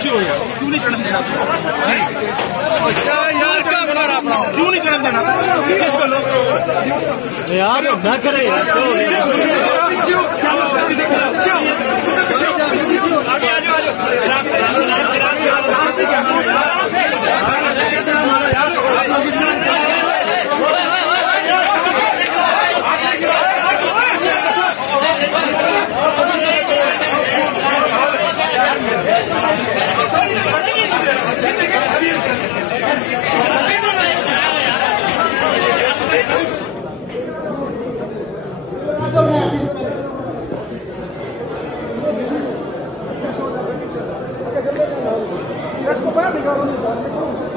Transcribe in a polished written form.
क्यों नहीं चढ़ने देना जी? क्यों नहीं चढ़ने देना किसको लोग यार ना करे यार Escobar,